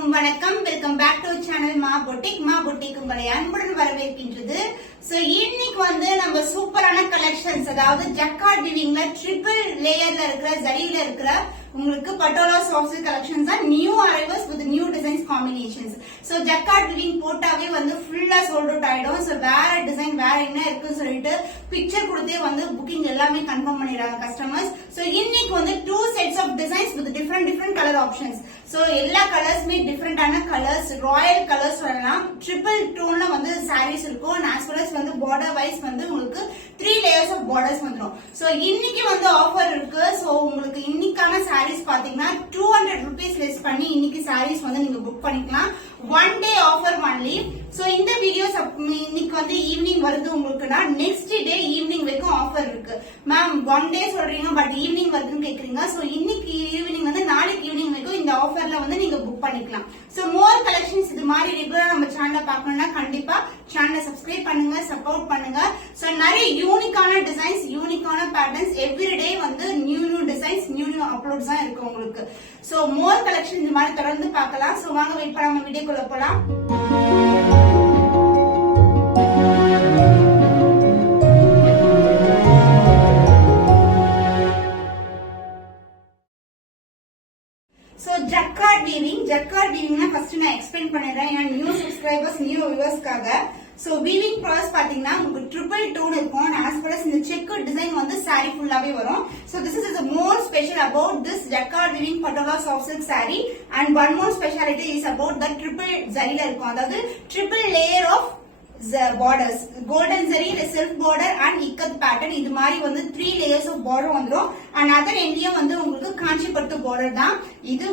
அனைவருக்கும் வணக்கம். Welcome back to channel மா பொட்டிக் உங்களை அன்புடன் வரவேற்கின்றது. சோ இன்னைக்கு நம்ம சூப்பரான கலெக்ஷன்ஸ், அதாவது ஜக்கார்ட் வீவிங்ல ட்ரிபிள் லேயர்ல இருக்கிற ஜரியில இருக்கிற உங்களுக்கு பட்டோலா சாஃப்ட் கலெக்ஷன்ஸ் தான் new arrivals with new designs combinations. So jacquard weaving போட்டாவே ஃபுல்லா சோல்ட் அவுட் ஆயிடும். சோ வேற டிசைன் வேற என்ன இருக்குன்னு சொல்லிட்டு பிக்சர் கொடுத்தே புக்கிங் எல்லாமே கன்ஃபார்ம் பண்ணிடுறாங்க கஸ்டமர்ஸ். சோ இன்னைக்கு 2 sets of designs with different colour options. So எல்லா கலர்ஸ்மே டிஃபரெண்டான கலர்ஸ், ராயல் கலர்ஸ் வரலாம். ட்ரிபிள் டோன்ல சாரீஸ் இருக்கும். as well as border wise உங்களுக்கு 3 layers of borders வந்துரும். சோ இன்னைக்கு ஆஃபர் இருக்கு. சோ உங்களுக்கு இன்னைக்கான sarees பாத்தீங்கன்னா 200 rupees less பண்ணி இன்னைக்கு sarees நீங்க புக் பண்ணிக்கலாம். 1 day offer only. சோ இந்த வீடியோஸ் இன்னைக்கு ஈவினிங் வருது உங்களுக்குனா நெக்ஸ்ட் டே ஈவினிங் வரைக்கும் ஆஃபர் இருக்கு. மேம் 1 day சொல்றீங்க பட் ஈவினிங் வருதுன்னு கேக்குறீங்க. சோ இன்னைக்கு ஈவினிங் நாளைக்கு ஈவினிங் வரைக்கும் இந்த ஆஃபர்ல நீங்க புக் பண்ணிக்கலாம். சோ மோர் கலெக்ஷன்ஸ் இது மாதிரி ரெகுலரா நம்ம சேனலை பார்க்கணும்னா கண்டிப்பா சேனலை சப்ஸ்கிரைப் பண்ணுங்க, சப்போர்ட் பண்ணுங்க. சோ நிறைய யூனிக்கான டிசைன்ஸ், யூனிக்கான patterns everyday new designs, new uploads தான் இருக்கு உங்களுக்கு. சோ மோர் கலெக்ஷன் இது மாதிரி தொடர்ந்து பார்க்கலாம். சோ வாங்க வெயிட் பண்ணாம வீடியோக்குள்ள போலாம். சோ ஜக்கார்ட் வீவிங்னா ஃபர்ஸ்ட் நான் எக்ஸ்பிளைன் பண்ணிடுறேன். ஏன்னா நியூ சப்ஸ்கிரைபர்ஸ், நியூ வியூவர்ஸ்க்காக. சோ வீவிங் ப்ராசஸ் பாத்தீங்கன்னா உங்களுக்கு ட்ரிபிள் டோன் இருக்கும். as well as இந்த செக் டிசைன் saree ஃபுல்லாவே வரும். So this is the more special about this jacquard weaving patola soft silk saree, and one more speciality is about the triple zariல இருக்கும். அதாவது triple layer of borders, golden zari, self border and ikat pattern. இது மாதிரி 3 layers of border வந்துரும். and other endலயும் உங்களுக்கு காஞ்சிபட்டு border தான். இது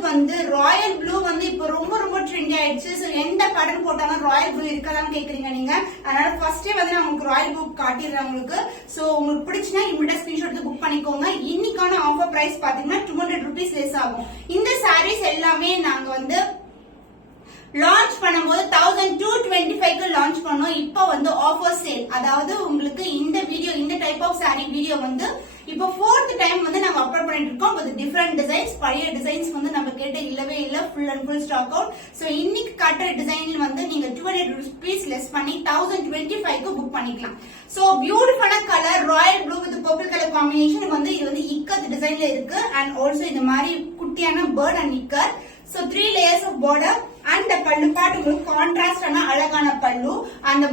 Royal blue இப்ப ரொம்ப ட்ரெண்ட் ஆயிடுச்சு. சோ எந்த பேட்டர்ன் போட்டாலும் ராயல் ப்ளூ இருக்கதான் கேக்குறீங்க நீங்க. அதனால ஃபர்ஸ்டே நான் உங்களுக்கு ராயல் ப்ளூ காட்டிடுறேன் உங்களுக்கு. சோ உங்களுக்கு பிடிச்சனா இமிடியேட் ஸ்கிரீன்ஷாட் எடுத்து புக் பண்ணிக்கோங்க. இன்னைக்கான ஆஃபர் பிரைஸ் பாத்தீங்கன்னா 200 rupees லெஸ் ஆகும். இந்த sarees எல்லாமே நாங்க லான்ச் பண்ணும்போது 1225 லான்ச் பண்ணோம். இப்போ ஆஃபர் சேல், அதாவது உங்களுக்கு இந்த வீடியோ, இந்த டைப் ஆஃப் சாரி வீடியோ இப்போ 4th டைம் நாங்க அப்லோட் பண்ணிட்டு இருக்கோம். வித் டிஃபரெண்ட் டிசைன்ஸ், பழைய டிசைன்ஸ் நம்ம கேட்ட இல்லவே இல்ல, full and full stock out. So இன்னைக்கு காட்டுற டிசைன் நீங்க 200 rupees லெஸ் பண்ணி 1025 புக் பண்ணிக்கலாம். சோ பியூட்டிஃபுல்லான colour Royal blue with purple colour combination இது இக்கத் டிசைன்ல இருக்கு. அண்ட் ஆல்சோ இந்த மாதிரி குட்டியான bird and இக்கர். So 3 layers of border and the pallu part உங்களுக்கு கான்ட்ராஸ்ட் ஆன அழகான பல்லு. and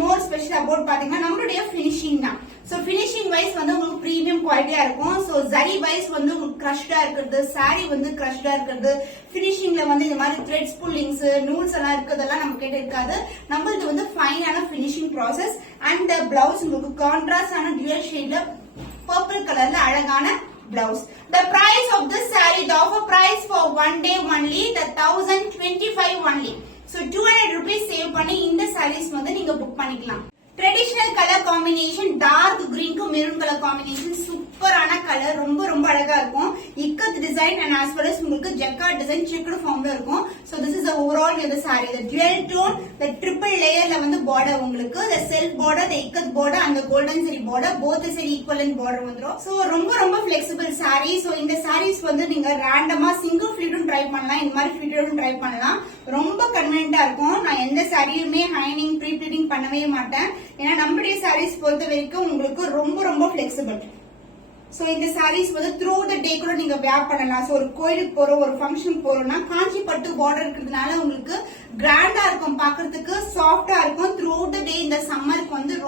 more special about பாத்தீங்கன்னா நம்மளுடைய finishing தான். So finishing wise உங்களுக்கு premium குவாலிட்டியா இருக்கும். So zari wise உங்களுக்கு crushed-ஆ இருக்குது, saree crushed-ஆ இருக்குது. finishingல இந்த மாதிரி threads, pullings, நூல்ஸ் எல்லாம் இருக்குதெல்லாம் நம்ம கிட்ட இருக்காது. நம்மளுக்கு ஃபைனான finishing process. and the blouse உங்களுக்கு கான்ட்ராஸ்ட் ஆன dual shade purple கலர்ல அழகான blouse. The price of this saree, the offer price for 1 day only, the 1025 only. So 200 rupees save பண்ணி இந்த sarees நீங்க புக் பண்ணிக்கலாம். Traditional colour combination, dark green க்கு maroon colour combination, சூப்பரான colour, ரொம்ப அழகா இருக்கும். Ikat design and as well as உங்களுக்கு ஜக்கார்ட் டிசைன் செக்குடு ஃபார்ம்ல இருக்கும். So this is the overall view of the saree. The dual tone, the triple layerல border உங்களுக்கு, the self border, the ikat border and the golden zari border, both is equivalent border வந்துரும். So ரொம்ப flexible saree. So இந்த sarees நீங்க ரேண்டமா single ஃபிளிட்டும் try பண்ணலாம், இந்த மாதிரி ஃபிளிட்டும் try பண்ணலாம். ரொம்ப கன்வீனியன்ட்டா இருக்கும். நான் எந்த சாரியுமே ஹைனிங் ப்ரீ ப்ளீட்டிங் பண்ணவே மாட்டேன். ஏன்னா நம்மளுடைய சாரீஸ் பொறுத்த வரைக்கும் உங்களுக்கு ரொம்ப பிளெக்சிபிள். சோ இந்த சாரீஸ் த்ரூ த டே கூட நீங்க வேர் பண்ணலாம். சோ ஒரு கோயிலுக்கு போறோம், ஒரு ஃபங்க்ஷன் போறோம்னா காஞ்சி பட்டு பார்டர் இருக்கிறதுனால உங்களுக்கு கிராண்டா இருக்கும், பாக்குறதுக்கு சாஃப்டா இருக்கும். த்ரூ த டே இந்த சம்மருக்கு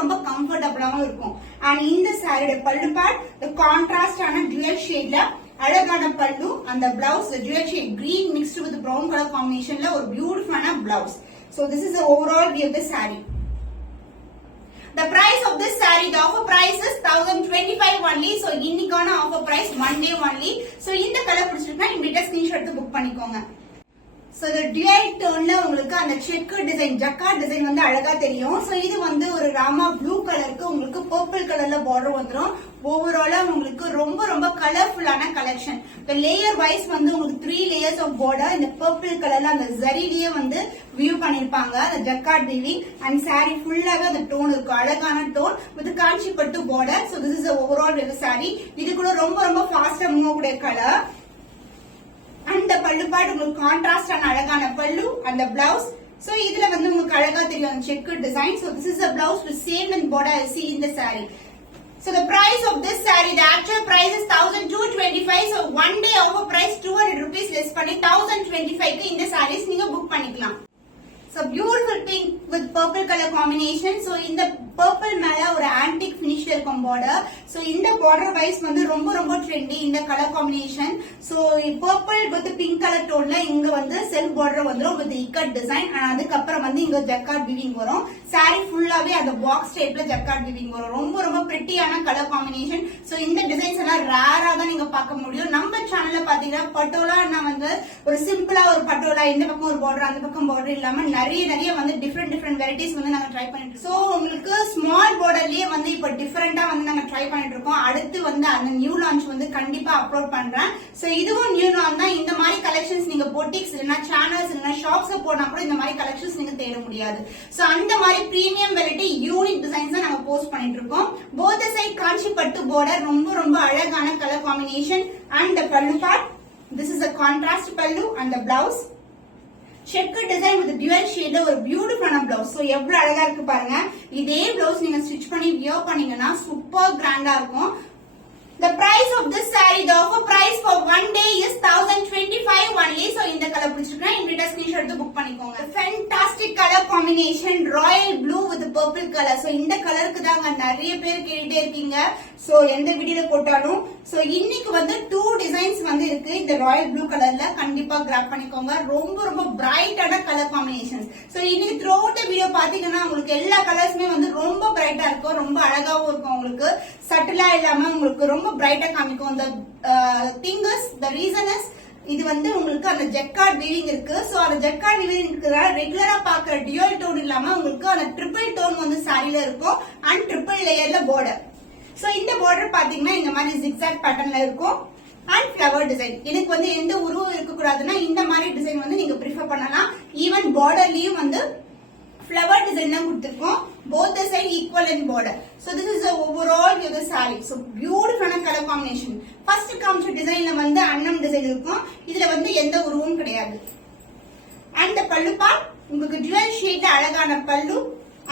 ரொம்ப கம்ஃபர்டபுளாவும் இருக்கும். அண்ட் இந்த சாரியோட பல்லு பார்ட் கான்ட்ராஸ்ட் ஆன டுவல் ஷேட்ல அழகான பல்லு, அந்த blouse dual shade green mixed with brown colour காம்பினேஷன்ல ஒரு பியூட்டிஃபுல்லான blouse. So this is the overall view of the saree. The price of this saree, the offer price is 1025 only. So இன்னைக்கான offer price 1 day only. So இந்த colour பிடிச்சிருக்கா immediate screenshot எடுத்து book பண்ணிக்கோங்க. So the dual tone உங்களுக்கு அந்த check design, jacquard design அழகா தெரியும். So இது ஒரு ராமா ப்ளூ கலருக்கு உங்களுக்கு பர்பிள் கலர்ல பார்டர் வந்துரும். ஓவராலா உங்களுக்கு ரொம்ப கலர்ஃபுல்லான கலெக்ஷன். லேயர் வைஸ் உங்களுக்கு 3 layers of border. இந்த பர்பிள் கலர்ல அந்த ஜரிலேயே வியூ பண்ணிருப்பாங்க, அந்த ஜக்கார்ட் வீவிங். அண்ட் saree ஃபுல்லாவே அந்த டோன் இருக்கும், அழகான tone with Kanchipattu border. So this is the overall saree. இது கூட ரொம்ப ஃபாஸ்டா மூவ் கூடிய கலர். and the பல்லு பார்ட் உங்களுக்கு கான்ட்ராஸ்டான அழகான பல்லு அந்த பிளவுஸ். சோ இதுல வந்து உங்களுக்கு அழகா தெரியும் check design. So this is a blouse with same and border as see in the saree. So the price of this saree, the actual price is 1225. So one day offer price 200 rupees less பண்ணி 1025 க்கு இந்த sarees நீங்க book பண்ணிக்கலாம். So beautiful pink with purple color combination. So இந்த purple மேல ஒரு antique finish இருக்கும் border. So இந்த border wise வந்து ரொம்ப ரொம்ப trendy இந்த color combination. So purple with pink color tone ல இங்க வந்து self border வந்துரும் with ikat design. and அதுக்கு அப்புறம் வந்து இங்க jacquard weaving வரும். saree ஃபுல்லாவே அந்த box type ல jacquard weaving வரும். ரொம்ப ரொம்ப prettyயான color combination. So இந்த டிசைன்ஸ் எல்லாம் ரேரா தான் நீங்க பார்க்க முடியும். நம்ம சேனல்ல பாத்தீங்கன்னா பட்டோலா நான் வந்து ஒரு சிம்பிளா ஒரு பட்டோலா இந்த பக்கம் ஒரு border அந்த பக்கம் border இல்லாம நிறைய வந்து டிஃபரெண்ட் வெரைட்டிஸ் வந்து நாங்க ட்ரை பண்ணிட்டு இருக்கோம். சோ உங்களுக்கு ஸ்மால் பார்டர்லயே வந்து இப்ப டிஃபரெண்டா வந்து நாங்க ட்ரை பண்ணிட்டு இருக்கோம். அடுத்து வந்து அந்த நியூ லான்ச் வந்து கண்டிப்பா அப்லோட் பண்றேன். சோ இதுவும் நியூ லான்ச் தான். இந்த மாதிரி கலெக்ஷன்ஸ் நீங்க பொட்டிக்ஸ் இல்லனா சேனல்ஸ் இல்லனா ஷாப்ஸ்ல போனா கூட இந்த மாதிரி கலெக்ஷன்ஸ் நீங்க தேட முடியாது. சோ அந்த மாதிரி பிரீமியம் வெரைட்டி யூனிக் டிசைன்ஸ் தான் நாங்க போஸ்ட் பண்ணிட்டு இருக்கோம். போத் சைடு காஞ்சி பட்டு border ரொம்ப ரொம்ப அழகான colour combination. and the pallu part, this is a contrast pallu and the blouse check design with dual shade ஒரு பியூட்டிஃபுல்லான blouse. சோ எவ்வளவு அழகா இருக்கு பாருங்க. இதே blouse நீங்க ஸ்டிட்ச் பண்ணி வியர் பண்ணீங்கன்னா சூப்பர் கிராண்டா இருக்கும். The price of this saree, the offer price for one day is 1025 only. So இந்த கலர் பிடிச்சிருக்கா இந்த ஸ்கிரீன்ஷாட் எடுத்து புக் பண்ணிக்கோங்க. Fantastic color combination royal blue with purple color. So இந்த கலருக்கு தாங்க நிறைய பேர் கேட்டுட்டே இருக்கீங்க. சோ எந்த வீடியோல போட்டாலும் சோ இன்னைக்கு வந்து 2 டிசைன்ஸ் வந்து இருக்கு இந்த ராயல் ப்ளூ கலர்ல. கண்டிப்பா கிராப் பண்ணிக்கோங்க. ரொம்ப ரொம்ப பிரைட்டான கலர் காம்பினேஷன்ஸ். சோ இன்னைக்கு த்ரூ அவுட் வீடியோ பாத்தீங்கன்னா உங்களுக்கு எல்லா கலர்ஸுமே வந்து ரொம்ப பிரைட்டா இருக்கும். ரொம்ப அழகாவும் இருக்கும். உங்களுக்கு சட்டிலா இல்லாம உங்களுக்கு ரொம்ப பிரைட்டா காமிக்கும். the thing is the reason is இது வந்து உங்களுக்கு அந்த ஜெக்கார்ட் வீவிங் இருக்கு. சோ அந்த ஜெக்கார்ட் வீவிங் இருக்கிறதால ரெகுலரா பாக்குற டியூல் டோன் இல்லாம உங்களுக்கு அந்த ட்ரிபிள் டோன் வந்து சாரில இருக்கும். அண்ட் ட்ரிபிள் லேயர்ல border. சோ இந்த border பாத்தீங்கன்னா இந்த மாதிரி zigzag பேட்டர்ன்ல இருக்கும். And flower design. எனக்கு வந்து எந்த உருவம் இருக்க கூடாதுன்னா இந்த மாதிரி டிசைன் வந்து நீங்க ப்ரிஃபர் பண்ணலாம். ஈவன் பார்டர்லயும் வந்து flower design தான் கொடுத்திருக்கோம். both the side equal in border. So this is the overall view of the saree. So beautiful color combination. First காமிச்ச டிசைன்ல வந்து அன்னம் டிசைன் இருக்கும். இதுல வந்து எந்த உருவமும் கிடையாது. and the pallu part உங்களுக்கு dual shade அழகான பல்லு.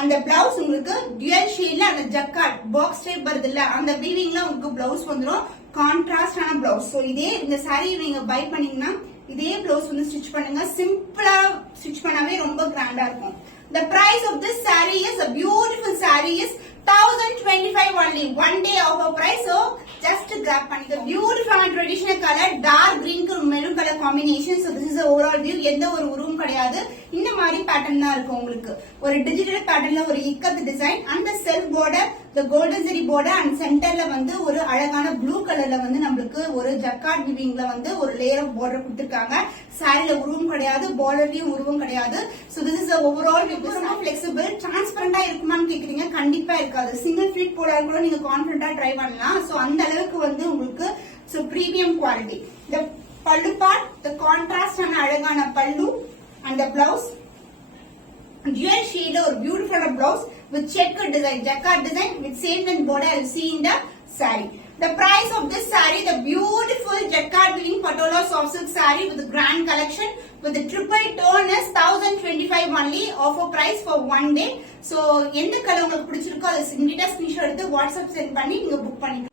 அந்த பிளவுஸ் உங்களுக்கு dual shadeல அந்த ஜக்கார்ட் பாக்ஸ் டைப் வருதுல்ல அந்த வீவிங்ல உங்களுக்கு பிளவுஸ் வந்துரும். கான்ட்ராஸ்டான பிளவுஸ். சோ இதே இந்த saree நீங்க பை பண்ணீங்கன்னா இதே பிளவுஸ் வந்து ஸ்டிட்ச் பண்ணுங்க. சிம்பிளா ஸ்டிட்ச் பண்ணாவே ரொம்ப கிராண்டா இருக்கும். The price of this saree is a beautiful saree is 1025 only. One day offer price. So just grab பண்ணி. The beautiful and traditional color dark green to maroon color combination. So this is the overall view. எந்த ஒரு உருவம் கிடையாது. இந்த மாதிரி pattern தான் இருக்கும் உங்களுக்கு. ஒரு டிஜிட்டல் பேட்டர்ன்ல ஒரு ikat design and the self border, the golden zari border and சென்டர்ல வந்து ஒரு அழகான ப்ளூ கலர்ல வந்து நமக்கு ஒரு ஜக்கார்ட் வீவிங்ல வந்து ஒரு லேயர் ஆஃப் border கொடுத்திருக்காங்க. சாரில உருவம் கிடையாது. பார்டர்லயும் உருவம் கிடையாது. So this is the overall view. ரொம்ப flexible, transparent இருக்குமான்னு கேக்குறீங்க. கண்டிப்பா இருக்காது. சிங்கிள் ஃபிளிட் போடா கூட நீங்க கான்ஃபிடென்ட்டா ட்ரை பண்ணலாம். சோ அந்த அளவுக்கு வந்து உங்களுக்கு so premium quality. The pallu part, the contrast and அழகான பல்லு and the blouse dual shade ஒரு beautiful blouse with checkered design, jacquard design with same length border you see in the saree. The price of this saree, the beautiful jacquard weaving patola soft silk saree with the grand collection with the triple tone is 1025 only. Offer price for one day. So எந்த colour உங்களுக்கு பிடிச்சிருக்கோ அதை இமிடியேட்டா screenshot எடுத்து WhatsApp send பண்ணி நீங்க book பண்ணிக்கலாம்.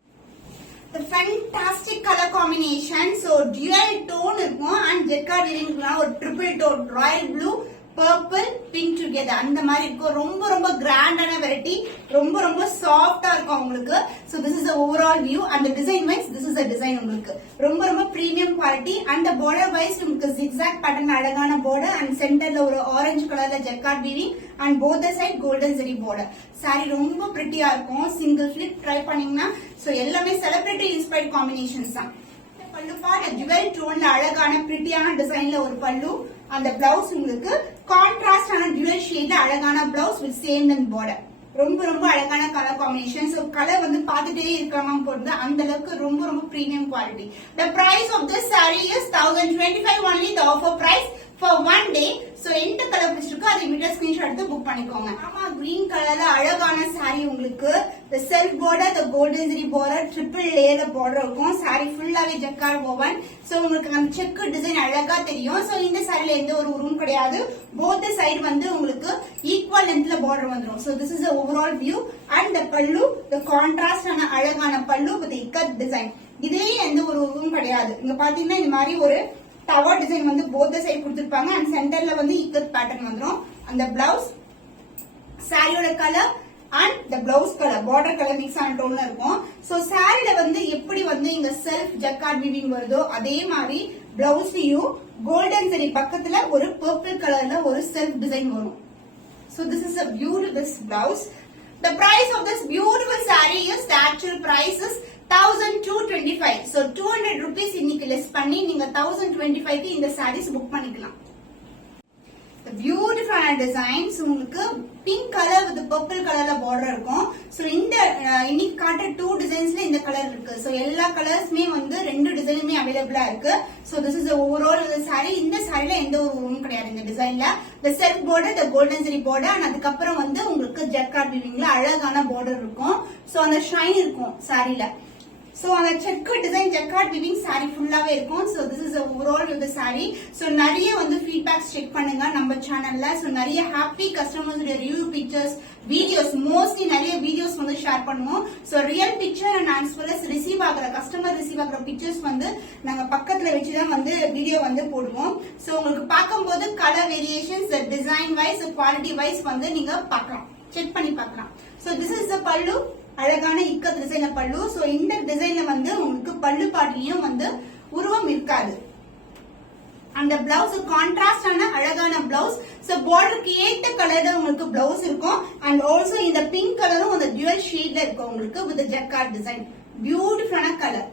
The fantastic color combination. So dual tone இருக்கும் and jacquard weaving ஒரு triple tone royal blue purple pink together அந்த மாதிரி இருக்கும். ரொம்ப ரொம்ப கிராண்டான வெரைட்டி. ரொம்ப ரொம்ப சாஃப்ட்டா இருக்கும் உங்களுக்கு. So this is the overall view and the design wise this is the design உங்களுக்கு. ரொம்ப ரொம்ப premium quality and the border wise உங்களுக்கு zigzag pattern அழகான border and சென்டர்ல ஒரு ஆரஞ்சு கலர்ல jacquard weaving and both the side golden zari border. saree ரொம்ப பிரிட்டியா இருக்கும். சிங்கிள் ஃபிளிட் ட்ரை பண்ணீங்கன்னா so எல்லாமே செலிபிரிட்டி இன்ஸ்பயர்ட் காம்பினேஷன்ஸ் தான். பல்லு பார்ட் ஜுவல் டோன்ல அழகான பிரிட்டியான டிசைன்ல ஒரு பல்லு. அந்த பிளவுஸ் உங்களுக்கு கான்ட்ராஸ்டான டியூல் ஷேட்ல அழகான blouse with same length border. ரொம்ப ரொம்ப அழகான கலர் காம்பினேஷன். சோ கலர் வந்து பார்த்துட்டே இருக்காம போடுறது அந்த அளவுக்கு ரொம்ப ரொம்ப premium quality. The price of this saree is 1025 only. The offer price for one day. So எந்த கலர் பிடிச்சிருக்கோ அதை இமிடியேட் ஸ்கிரீன்ஷாட் எடுத்து புக் பண்ணிக்கோங்க. ஆமா, கிரீன் கலர்ல அழகான saree உங்களுக்கு the self border, the golden zari border, triple layer border இருக்கும். saree ஃபுல்லாவே ஜக்கார்ட் woven. So உங்களுக்கு அந்த செக் டிசைன் அழகா தெரியும். So இந்த சாரில எந்த ஒரு உருவும் கிடையாது. both the side வந்து உங்களுக்கு equal lengthல border வந்துரும். So this is the overall view and the pallu, the contrast ஆன அழகான pallu with the ikat design. இதே எந்த ஒரு உருவும் கிடையாது. இங்க பாத்தீங்கன்னா இந்த மாதிரி ஒரு டவர் டிசைன் வந்து போத் சைடு கொடுத்திருப்பாங்க அண்ட் சென்டர்ல வந்து இக்கத் பேட்டர்ன் வந்துரும். அந்த பிளவுஸ் சாரியோட colour and the blouse colour border colour mix ஆன டோன்ல இருக்கும். சோ சாரில வந்து எப்படி வந்து இங்க செல்ஃப் ஜக்கார்ட் வீவிங் வருதோ அதே மாதிரி பிளவுஸ்லயும் கோல்டன் சரி பக்கத்துல ஒரு பர்பிள் கலர்ல ஒரு செல்ஃப் டிசைன் வரும். So this is a beautiful blouse. The price of this beautiful saree is the actual price is 1225. So 200 rupees இன்னைக்கு less பண்ணி நீங்க 1025 க்கு இந்த sarees book பண்ணிக்கலாம். The beautiful designs உங்களுக்கு pink color with purple colorல border இருக்கும். So இந்த இன்னைக்கு காட்டுற 2 designsல இந்த கலர் இருக்கு. So எல்லா கலர்ஸ்மே வந்து ரெண்டு டிசைனுமே அவைலபிளா இருக்கு. So this is the overall saree. இந்த சாரில எந்த ஒரு உருவும் கிடையாது இந்த டிசைன்ல. The self border, the golden zari border and அதுக்கு அப்புறம் வந்து உங்களுக்கு ஜக்கார்ட் வீவிங்ல அழகான border இருக்கும். So அந்த ஷைன் இருக்கும் சாரில. So on the check design jacquard weaving saree ஃபுல்லாவே இருக்கும். So this is the overall of the saree. So நிறைய வந்து feedbacks check பண்ணுங்க நம்ம சேனல்ல. So நிறைய happy customers உடைய review pictures, videos, mostly நிறைய videos வந்து ஷேர் பண்ணுவோம். So real picture and as well as receive ஆகுற customer receive ஆகுற pictures வந்து நாங்க பக்கத்துல வச்சு தான் வந்து வீடியோ வந்து போடுவோம். So உங்களுக்கு பார்க்கும்போது color variations, the design wise, quality wise வந்து நீங்க பார்க்கலாம், செக் பண்ணி பார்க்கலாம். So this is the pallu, அழகான இக்கத் டிசைன்ல பல்லு. சோ இந்த டிசைன்ல வந்து உங்களுக்கு பல்லு பாட்டிலையும் வந்து உருவம் இருக்காது. அந்த பிளவுஸ் கான்ட்ராஸ்ட் ஆன அழகான பிளவுஸ். சோ பார்டருக்கு ஏத்த கலர்ல உங்களுக்கு பிளவுஸ் இருக்கும் அண்ட் ஆல்சோ இந்த பிங்க் கலரும் அந்த டுவல் ஷேட்ல இருக்கும் உங்களுக்கு with ஜக்கார்ட் டிசைன். பியூட்டிஃபுல்லான colour.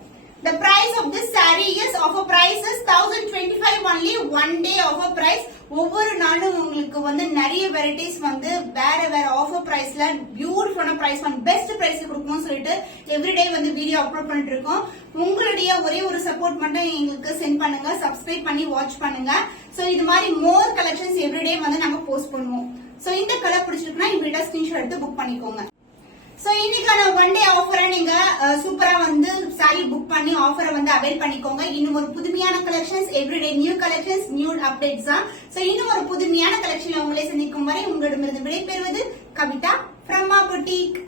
The price of this saree is offer price is 1025 only, one day offer price. ஒவ்வொரு நாளும் உங்களுக்கு வந்து நிறைய வெரைட்டிஸ் வந்து வேற வேற ஆஃபர் பிரைஸ்ல பியூட்டிஃபுல்லான பிரைஸ் வந்து பெஸ்ட் பிரைஸ்ல கொடுக்கணும்னு சொல்லிட்டு எவ்ரிடே வந்து வீடியோ அப்லோட் பண்ணிட்டு இருக்கோம். உங்களுடைய ஒரே ஒரு சப்போர்ட் மட்டும் எங்களுக்கு சென்ட் பண்ணுங்க, சப்ஸ்கிரைப் பண்ணி வாட்ச் பண்ணுங்க. சோ இது மாதிரி மோர் கலெக்ஷன்ஸ் எவ்ரிடே வந்து நாங்க போஸ்ட் பண்ணுவோம். சோ இந்த கலர் பிடிச்சிருக்குன்னா இவங்க ஸ்கிரீன்ஷாட் எடுத்து புக் பண்ணிக்கோங்க. சோ இன்னைக்கான ஒன் டே ஆஃபரை நீங்க சூப்பரா வந்து சாரி புக் பண்ணி ஆஃபரை வந்து அவைல் பண்ணிக்கோங்க. இன்னும் ஒரு புதுமையான collections everyday new collections new updates தான். சோ இன்னும் ஒரு புதுமையான கலெக்ஷன்ல உங்களை சந்திக்கும் வரை உங்களிடமிருந்து விடைபெறுவது கவிதா from Ma Boutique.